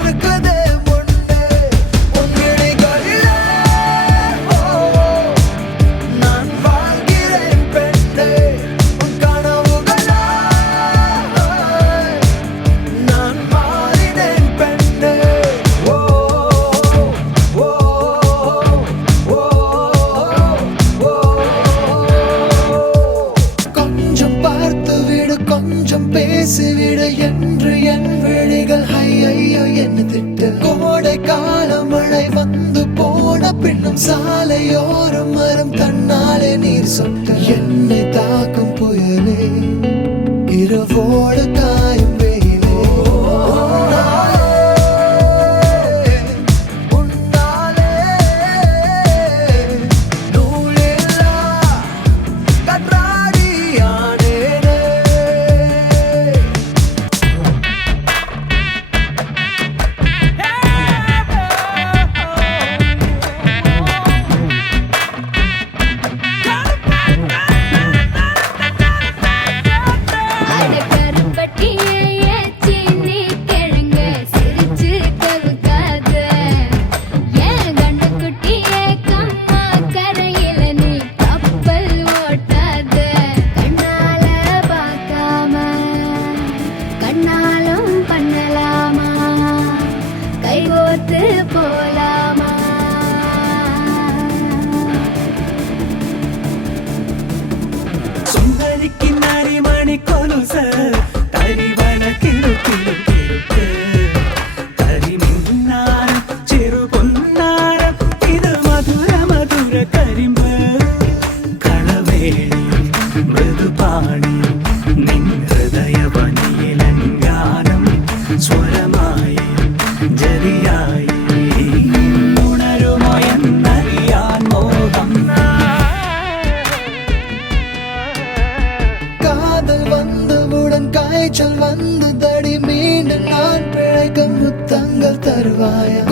மறுக்குதே முன்னே உன் விழிகளிலே நான் வாழ்கிறேன் பெண்ணே உன் கனவுகளா நான் மாறினேன் பெண்ணே ஓ ஓ ஓ ஓ கொஞ்சம் பார்த்து விடு கொஞ்சம் பேசிவிடு என்று என் விழிகள் ஐயோ என்ன திட்டு கோடை கால மழை வந்து போன பின்னும் சாலையோரம் மரம் தன்னாலே நீர் சொட்டு என்னை தாக்கும் புயலே இரவோடு காயும் வெயிலே உன்னாலே நூலில்லா கற்றாடியானேனே அட கருப்பட்டியே ஏச்சினி கிழங்கு சிரிச்சு கவுக்காத ஏன் கண்ணுக்குட்டியே கம்மா கரையில நீ கப்பல் ஓட்டாத கண்ணால பார்க்காம கண்ணாலும் பண்ணலாமா கைகோத்து போலாமா சுந்தரிக்கு நரிமணி கொலுச தரிவன கிரு கிரு கிருக்கு தரி மின்னாரம் சிறு பொன்னாரம் இது மதுர மதுர கரிம்பு களவேணி மிருதுபாணி நின் ഹൃദയവനിയിലങ്കാരം സ്വരമായി ജരിയായി ഉണരുമോ എന്നറിയാൻ മോഹം காதல் வந்தவுடன் காய்ச்சல் வந்து தடி மீண்டும் நான் பிழைக்க முத்தங்கள் தருவாயா